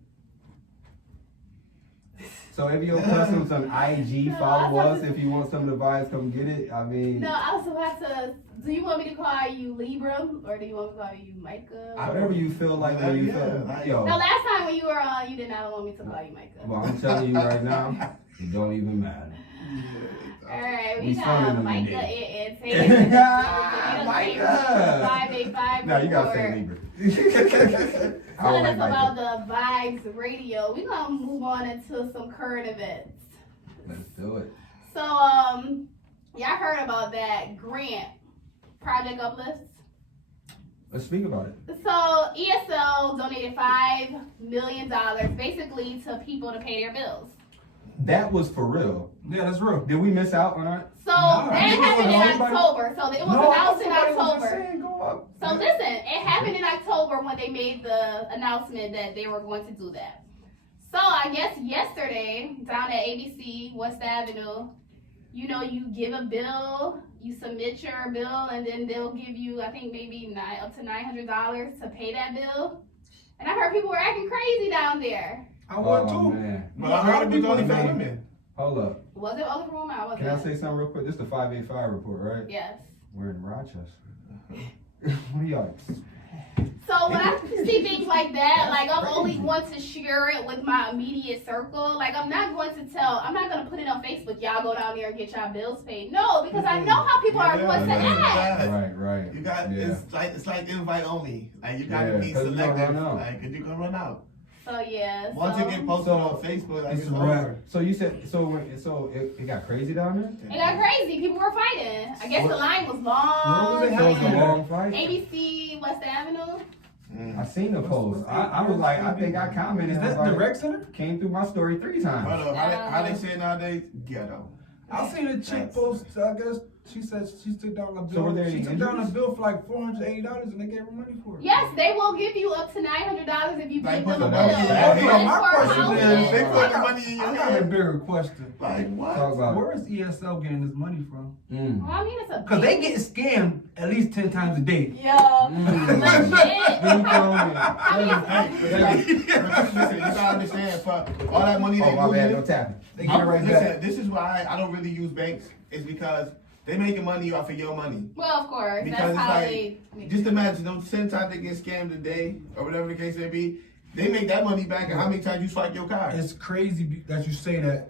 So if you're accustomed on IG, follow us. If you want some of the vibes, come get it. I mean, No, I was about to. Do you want me to call you Libra or do you want me to call you Micah? whatever you feel like when you feel. Yo, No, last time when you were on, you did not want me to call you Micah. well, I'm telling you right now, it don't even matter. Alright, we We got sounding Micah them and Micah. 585 No, you gotta report. say Libra. I Telling don't us like about Micah. the Vibez Radio. We're gonna move on into some current events. Let's do it. So, y'all heard about that grant, Project Uplift? Let's speak about it. So, ESL donated $5 million basically to people to pay their bills. That was for real. Yeah, that's real. Did we miss out on it? So, No, that I think it happened in was everybody. October. So, it was announced in October. Saying, go up. So listen, it happened in October when they made the announcement that they were going to do that. So I guess yesterday, down at ABC West Avenue, you know, you give a bill, you submit your bill, and then they'll give you, I think maybe up to $900 to pay that bill. And I heard people were acting crazy down there. I would Oh, too. man. But I heard it was only for women. Hold up. Was it only for women? I wasn't. Can I say something real quick? This is the 585 report, right? Yes. We're in Rochester. What are y'all? So when I see things like that, like I'm only going to share it with my immediate circle. Like I'm not going to put it on Facebook. Y'all go down there and get y'all bills paid. No, because I know how people are going to act. Right. You got Yeah. it's like invite only. Like you gotta Yeah, be 'cause you're gonna selective. run out. Like 'cause you're gonna run out. So yeah. Once it get posted So- on Facebook, like It's it's a over. wrap. So you said it got crazy down there? It got crazy. People were fighting. I guess the line was Where long. was it So it was a happening? long fight. ABC West Avenue. I seen the post. I was like, I think I commented. Is that like, the rec center? Came through my story 3 times. Hold on, how they say it nowadays? Ghetto. I seen a chick post, I guess, she said she took down a bill. So were there she any took down a injuries? bill for like $480 and they gave her money for it. Yes, they will give you up to $900 if you Like, give them put a the bill. money in your That's hand. My for question housing. is, They put the I money in your got a hand. bigger question. Like what? Talk about Where is ESL getting this money from? Well, I mean, it's a Because they get scammed at least 10 times a day. Yo, Mm. legit. You gotta understand, for all that money Oh, they my bad, no losing. tapping. They get it right back. This is why I don't really use banks. Is because they making money off of your money. Well, of course, Because that's it's how like, they. make Just it. imagine those 10 times they get scammed a day, or whatever the case may be. They make that money back, and how many times you swipe your card? It's crazy that you say that.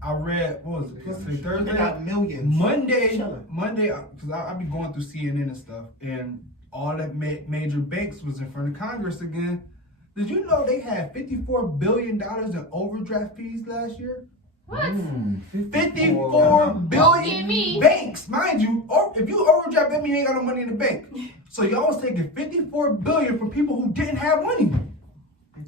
I read, what was it, yesterday, They Thursday? got millions. Monday, Chilling. because I be going through CNN and stuff, and all that major banks was in front of Congress again. Did you know they had $54 billion in overdraft fees last year? What? 54 Get billion me. banks, mind you. Or if you overdraft, that means you ain't got no money in the bank. So y'all was taking 54 billion from people who didn't have money.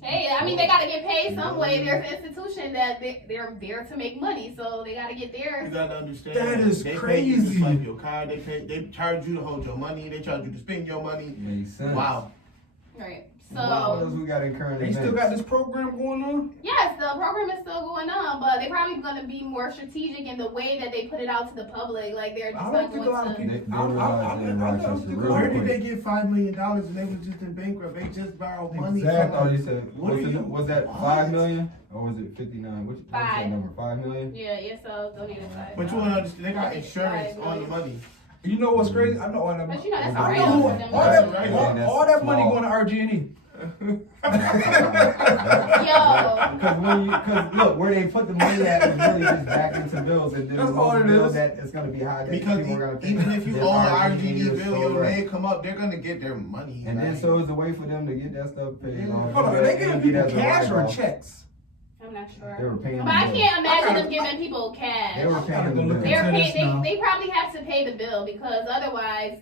Hey, I mean, they gotta get paid some way. There's an institution that they're there to make money, so they gotta get You theirs. gotta understand. That is they pay you to crazy. swipe your card. They charge you to hold your money. They charge you to spend your money. Makes sense. Wow. Right. What else So, we got in current They events? still got this program going on? yes, the program is still going on, but they're probably gonna be more strategic in the way that they put it out to the public. Like they're just I not don't think a lot going of to. people. They realized they're in Rochester real Where did quick. they get $5 million and they was just in bankrupt? They just borrowed money. I Exactly. thought you said, What are you- was that what? 5 million or was it 59? What's that 5. number? 5 million? Yeah, ESL donated $5. But you wanna understand, they got insurance on the money. You know what's crazy? I know all that But money. you know that's I a I right know who, for all them. That's that, right. all that money Small. going to RG&E. Yo. Because look, where they put the money at is really just back into bills, and then That's the all it bill is. that it's gonna be high. That Because people are gonna think even if you that own an RG&E RGD is bill, so your right. name come up, they're gonna get their money. And then back. so is the way for them to get that stuff paid. Yeah. off. Hold on, are they giving Get people as a cash or write-off. checks? I'm not They sure. were paying. But I the can't imagine I them giving people cash. They were I gotta paying go the look bill. They're into pay, this now. they probably have to pay the bill because otherwise,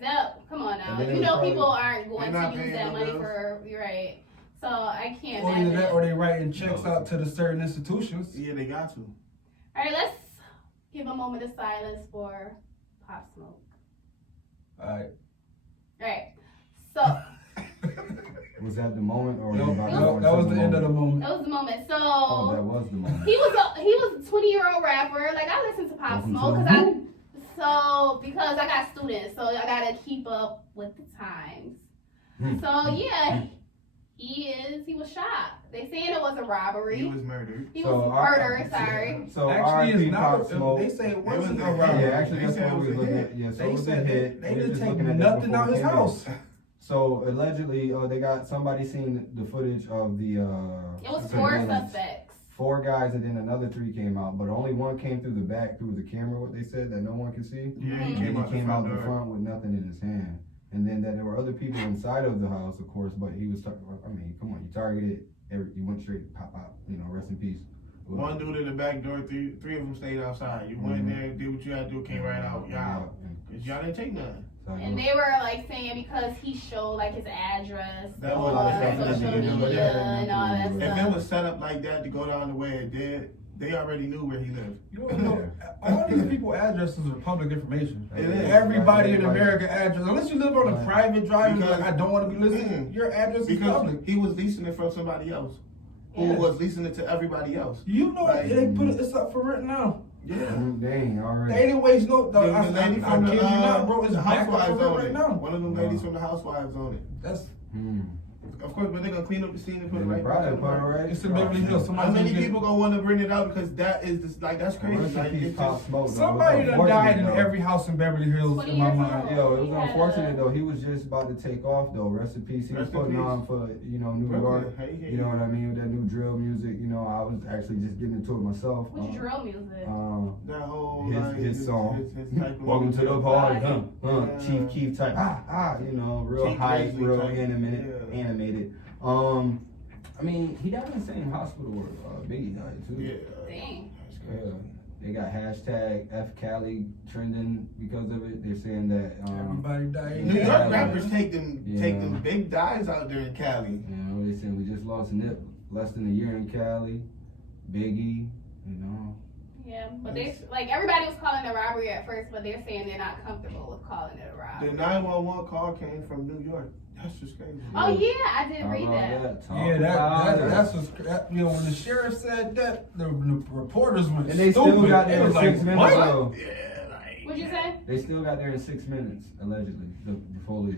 come on now. And then You they know probably- people aren't going They're not to use paying that the money bills. for, you're right. So I can't Or either imagine. that or they writing checks out to the certain institutions. Yeah, they got to. All right, let's give a moment of silence for Pop Smoke. Alright. All right, so Was that the moment or? No, was it about to no, go that was into the end of the moment. that was the moment. So Oh, that was the moment. he was a 20-year-old rapper. Like I listen to Pop Welcome Smoke to because I got students, so I gotta keep up with the times. So yeah, He was shot. They saying it was a robbery. He was murdered. He was murdered, sorry. So Actually, RIP it's Pop not. Smoke. They say it wasn't a Yeah, robbery. Yeah, actually, They that's said what it we was was a looking hit. at. Yeah, so They it was a said hit. they We were didn't just take looking at that nothing before out we his came in. house. So allegedly, they got somebody seen the footage of the. It was the 4 surveillance. suspects. 4 guys, and then another 3 came out, but only one came through the back through the camera. What they said that no one could see. Yeah, Mhm. he And came he came out the door. front with nothing in his hand. And then that there were other people inside of the house, of course, but he was. I mean, come on, you targeted. You went straight pop out. Rest in peace. One dude in the back door, three of them stayed outside. You went in there, did what you had to do, came right out. Y'all, cause y'all didn't take none. And they were like saying because he showed like his address That on was social definitely media and all that If it stuff. was set up like that to go down the way it did, they already knew where he lived. You don't know. All these people addresses are public information. It is. Everybody in Right. America address, unless you live on a Right. private drive, and Because- like I don't want to be listening. Your address is Because public. he was leasing it from somebody else, who Yeah. was leasing it to everybody else. You know Like- they put it's up for rent now. Yeah. Dang, already. They didn't waste no. The I lady kid from you not, bro. It's the back up housewives for rent on right it. now. One of them ladies from the housewives on it. That's Of course, but they're gonna clean up the scene and put it right Probably back. put it right. it's in Beverly Hills. How Somebody's many gonna get- people gonna want to bring it out because that is just like that's crazy. Rest in Like, peace, it's Pop just, Smoke. though. Somebody It was done died in unfortunate, though. every house in Beverly Hills 20 in my years mind. ago. Yo, it was Yeah. unfortunate though. He was just about to take off though. Rest in peace. He was Rest in putting peace. on for New Brooklyn. York. Hey, You know what I mean? With that new drill music. I was actually just getting into it myself. Which drill music? that whole His- like, his song. his type of Welcome to the music. party, Yeah. Chief Keef type, real Chief hype, Grizzly real type, animated. I mean, he died in the same hospital where Biggie died too. Yeah. Dang. That's Yeah. crazy. They got hashtag #FCali trending because of it. They're saying that Everybody died. New York Yeah. rappers take them Yeah. big dives out there in Cali. they saying we just lost Nip less than a year in Cali. Biggie, Yeah, but they like everybody was calling it a robbery at first, but they're saying they're not comfortable with calling it a The robbery. 911 call came from New York. That's just crazy. Oh yeah, I did Talk read about that. Talk Yeah, about it. that's what's when the sheriff said that, the reporters went And they stupid. still got It there in was 6 like, minutes what? though. Yeah, like. What'd you say? They still got there in 6 minutes, allegedly, the police.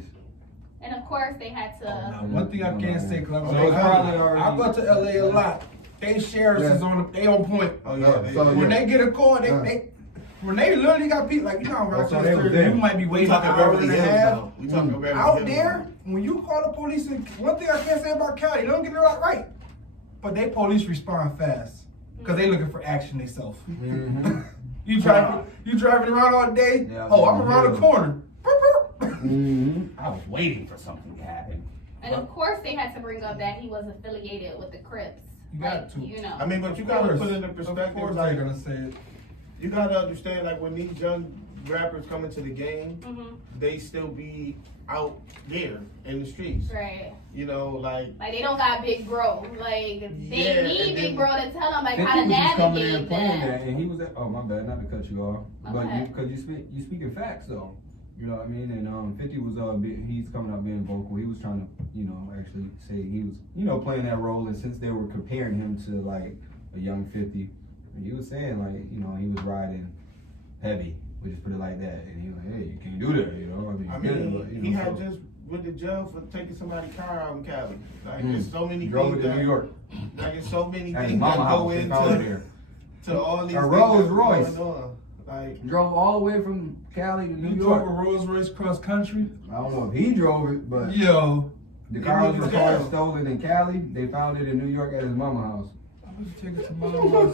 And of course they had to. Now, one thing I can't say, cause So it's probably already- I go to LA a lot. They sheriffs Yeah. is they on point. Oh yeah. So, When yeah. they get a call, Yeah. when they literally got people like Oh, so they was Rochester, there. you might be We waiting an talking hour Beverly and a Hills half. now. We talking Beverly Out Hills there, when you call the police, and one thing I can't say about Cali, they don't get it out right, but they police respond fast because they looking for action themselves. Mhm. You driving around all day. Yeah, Oh, I'm around yeah. the corner. I was waiting for something to happen. And of course they had to bring up that he was affiliated with the Crips. You got to. I mean, but you gotta put into Of perspective, course like, they're gonna say it. you gotta understand, like, when these young rappers come into the game, Mhm. they still be out there in the streets. Right. Like, Like they don't got Big Bro. Like they Yeah, need and Big then- Bro to tell them like 50 how to was just coming in navigate and playing that. that, and he was at, oh my bad, not to cut you off, but Okay. because you speaking facts though, you know what I mean, and 50 was he's coming out being vocal, he was trying to, actually say he was, playing that role, and since they were comparing him to like a young 50, he was saying like, he was riding heavy, we just put it like that, and he was like, hey, you can't do that, I get it, mean, but, he had so just went to jail for taking somebody's car out in Cali. Like, Mm. there's so many drove things it to New York, like, there's so many at his things that mama go house, they found it into there. to all these A things Rolls that's Royce. going on. Like, Drove all the way from Cali to New You drove a York. Rolls Royce cross country. I don't know if he drove it, but Yo, the He car went was to reported jail. stolen in Cali. They found it in New York at his mama house. I'm just taking to my house.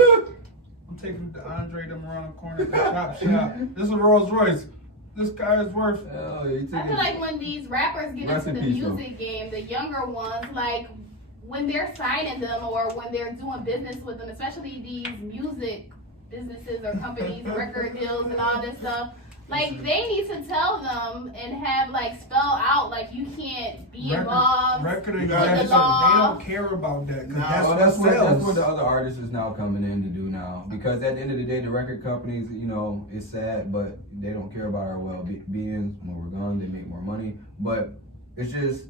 I'm taking the Andre them around the corner at the chop shop. This is a Rolls Royce. This car is worth. Oh, he took I feel it. like when these rappers get Rest into in the peace, though. music game, the younger ones, like when they're signing them or when they're doing business with them, especially these music businesses or companies, record deals and all this stuff, like they need to tell them and have like spell out like you can't be involved. Record You got executives, the law. they don't care about that because Nah, that's Well, what that's sells. what the other artists is now coming in to do now. Because at the end of the day, the record companies, it's sad, but they don't care about our well-being. When we're gone, they make more money. But it's just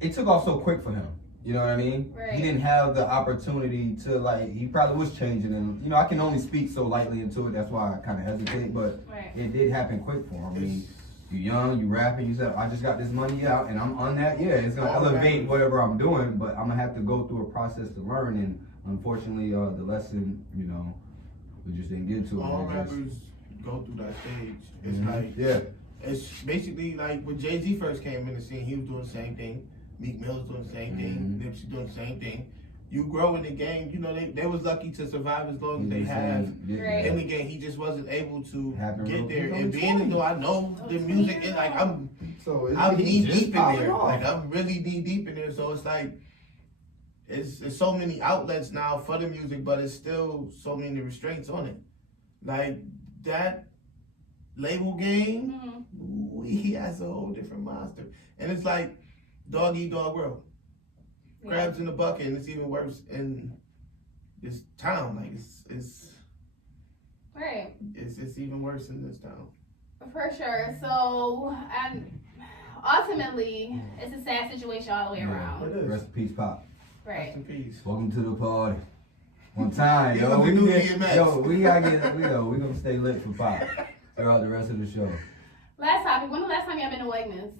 it took off so quick for him. You know what I mean? Right. He didn't have the opportunity to he probably was changing, and I can only speak so lightly into it. That's why I kind of hesitate. But Right. it did happen quick for him. I mean, You young, you rapping, you said, I just got this money out and I'm on that, yeah, it's gonna elevate whatever I'm doing, but I'm gonna have to go through a process to learn, and unfortunately, the lesson, you know, we just didn't get to it. All rappers go through that stage. It's like, yeah. It's basically like when Jay-Z first came in the scene, he was doing the same thing. Meek Mill was doing the same thing. Nipsey doing the same thing. You grow in the game, you know, they was lucky to survive as long as they have in the game. He just wasn't able to get there. And being as though I know the music, and like I'm knee deep in there. Like I'm really knee deep in there. So it's like it's so many outlets now for the music, but it's still so many restraints on it. Like that label game, he has a whole different monster. And it's like dog eat dog world. Crabs in the bucket, and it's even worse in this town. Like it's Right. It's even worse in this town. For sure. So, ultimately, it's a sad situation all the way around. It is. Rest in peace, Pop. Right. Rest in peace. Welcome to the party. On time, He yo. was the new DMX. We gotta get, we gonna stay lit for Pop throughout the rest of the show. Last topic. When the last time y'all been to Wegmans?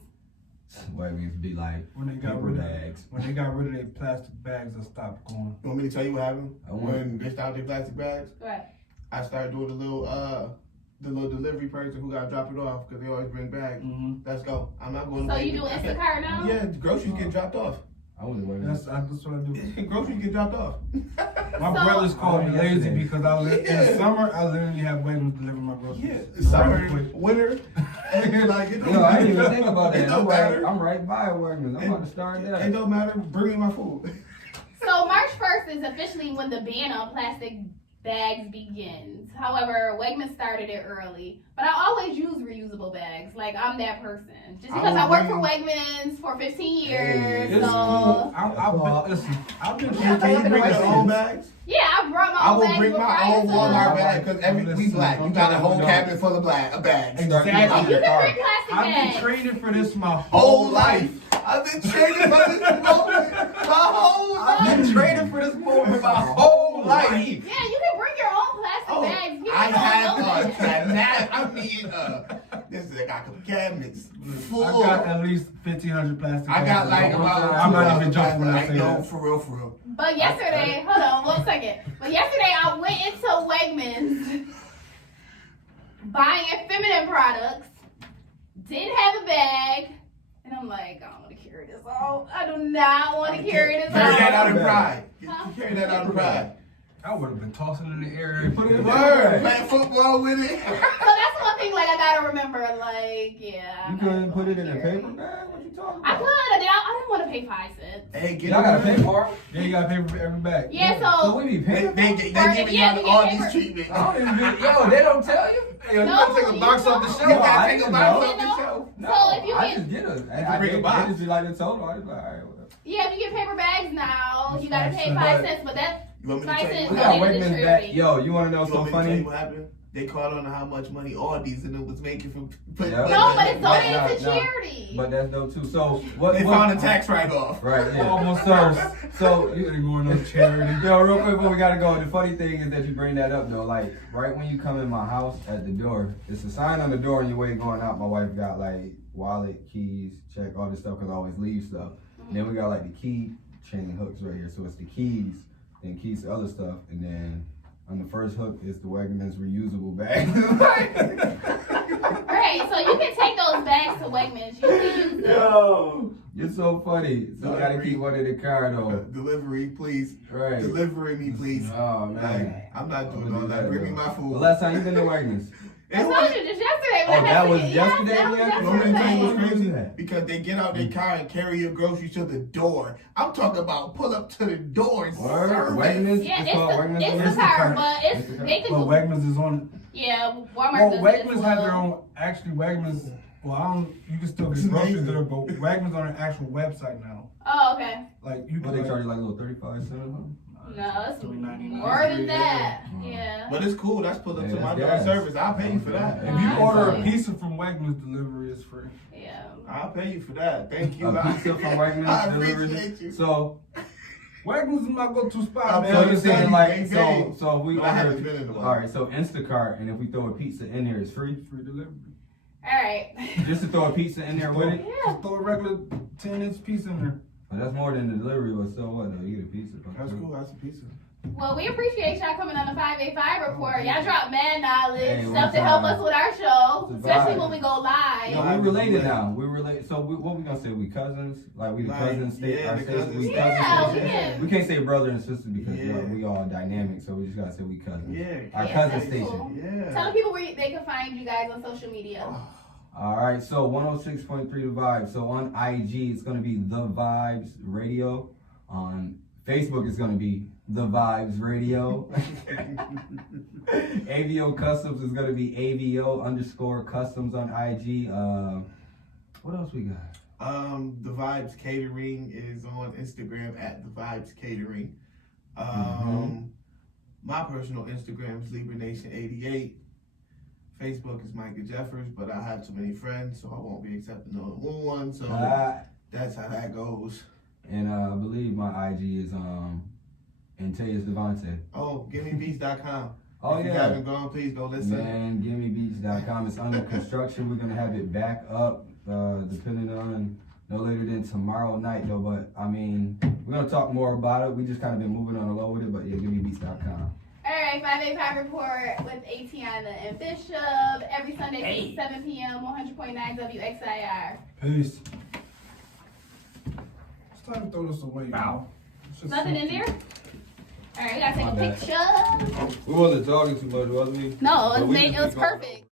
Wegmans be like When they got paper rid of bags. when they got rid of their plastic bags, I stopped going. You want me to tell you what happened? I want. When they stopped their plastic bags, Right. I started doing the little delivery person who gotta drop it off because they always bring bags. Let's go. I'm not going to So you do Instacart now? Yeah, groceries get dropped off. I went to Wegmans. That's what I do. Groceries get dropped off. My brothers call me lazy because in the summer I literally have Wegmans deliver my groceries. Yeah, summer, winter, and you're like, it don't Yo, I didn't matter. even think about It that. don't matter. I'm right by Wegmans. I'm about to start It that. don't matter. Bring me my food. So March 1st is officially when the ban on plastic bags begins. However, Wegmans started it early. But I always use reusable bags. Like, I'm that person. Just because I worked for Wegmans for 15 years. It's So, cool. I've been Can you bring your own bags? yeah, I brought my I own will bags bring my prior own to- Walmart bag because we black. You got a whole cabinet full of bags. Exactly. You can bring plastic I've bags. been training for this my Whole life. I've been training for this moment my whole life. I've been training for this moment my whole life. Yeah, you can bring your own plastic bags. People I don't have know a that. I got cabinets full. I got at least 1,500 plastic I bags. got like about. I'm not even joking when I say No, that. for real. But yesterday, hold on 1 second. But yesterday I went into Wegmans buying feminine products, didn't have a bag, and I'm like, I don't want to carry this out. I do not want to carry this Carry that out out. in pride. Huh? Carry that out in pride. I would have been tossing in the air and put it in the Word. Playing football with it. So that's one thing, like, I gotta remember, like, yeah. You couldn't put it in a paper bag? What you talking I about? could, I didn't want to pay 5 cents. Hey, get Y'all gotta pay for it? Yeah, you gotta pay for every bag. Yeah, So so, we be They paying? giving Yeah, y'all we all get this paper. treatment. I don't even yo, they don't tell you? Hey, you No, gotta take a you box off the don't. shelf. You gotta I take a didn't box know. off the shelf. No, So if you I get- just get a, bring a box. They just be like the total. I just like, all right, whatever. yeah, if you get paper bags now, you gotta pay 5 But- cents, but that's You want me to 5 tell you cents We what got donated to Wegmans back. charity. Yo, you wanna know You so want me to tell you funny? what happened? They caught on how much money all these and it was making from. Yeah. No, but it's donated No, to no. charity. But that's dope too. So what? They what- found a tax write-off. Right. Yeah. Almost serves. So You ain't going no charity. Yo, real quick before we gotta go, the funny thing is that you bring that up though, like right when you come in my house at the door, it's a sign on the door on your way going out. My wife got like wallet, keys, check, all this stuff because I always leave stuff. And then we got like the key chain hooks right here. So it's the keys, then keys to other stuff, and then on the first hook is the Wegmans reusable bag. Right, so you can take those bags to Wegmans. You can use them. Yo, you're so funny. So you gotta keep one in the car though. Delivery, please. Right. Delivery me, please. Oh man. Like, I'm not doing all that. Bring me my The food. last time you been to Wegmans? I told you just yesterday. Oh, that was Yeah, yesterday that was when you- You want me to tell you what's yesterday. crazy? Because they get out their car and carry your groceries to the door. I'm talking about pull up to the door and Word, serve it. Wegmans. Yeah, It's called Wegmans. it's the Instacart. car, but it's Instacart. they can But do. Wegmans is on. Yeah, Walmart Well, does it Wegmans as have their well. own. Actually, Wegmans. Well, I don't. You can still It's get groceries amazing. there, but Wegmans on their actual website now. Oh, okay. Like you What can. they charge you like a little 35 cents? Huh? No, it's $3.99. more than that. Mm. Yeah. But it's cool. That's pull up Yeah, to my that's door gas. service. I'll pay you for that. If you Nice. order a pizza from Wegmans, delivery is free. Yeah. I'll pay you for that. Thank you. A pizza from Wegmans I delivered. appreciate you. So, Wegmans is my go-to spot, I'm man. so you're saying Gang, like, gang, so gang. if we No, I haven't order, been in a while. all right, so Instacart, and if we throw a pizza in there, it's free? Free delivery. Alright. Just to throw a pizza in there with it. Yeah. Just throw a regular 10-inch piece in there. But that's more than the delivery, but so what though? You get a pizza. That's cool. That's a pizza. Well, we appreciate y'all coming on the 585 report. Y'all drop mad knowledge, Hey, stuff to one help time. us with our show, It's a especially vibe. when we go live. No, we related now. We relate. So what we gonna say? We cousins? Like we the Like, cousins? State, yeah, our the states, cousins. we Yeah, cousins. we can. We can't say brother and sister because Yeah. we all dynamic. So we just gotta say we cousins. Yeah. Our Yeah, cousin that's station. cool. Yeah. Tell the people where they can find you guys on social media. All right, so 106.3 The Vibes. So on IG, it's gonna be The Vibes Radio. On Facebook, it's gonna be The Vibes Radio. AVO Customs is gonna be AVO_Customs on IG. What else we got? The Vibes Catering is on Instagram at The Vibes Catering. My personal Instagram is LibraNation88. Facebook is Micah Jeffers, but I have too many friends, so I won't be accepting no more one. So that's how that goes. And I believe my IG is Antaeus Devontae. Oh, GimmeBeats.com. Oh if you yeah. haven't gone, please go listen. Man, GimmeBeats.com. It's under construction. We're gonna have it back up, depending on no later than tomorrow night though. But I mean, we're gonna talk more about it. We just kind of been moving on the low with it. But yeah, GimmeBeats.com. Alright, 585 report with Atiana and Bishop every Sunday 6 to 7 p.m. 100.9 WXIR. Peace. It's time to throw this away. Wow. Nothing in there? Alright, we gotta take My a bad. picture. We wasn't talking too much, was we? No, But we it just was keep going. perfect.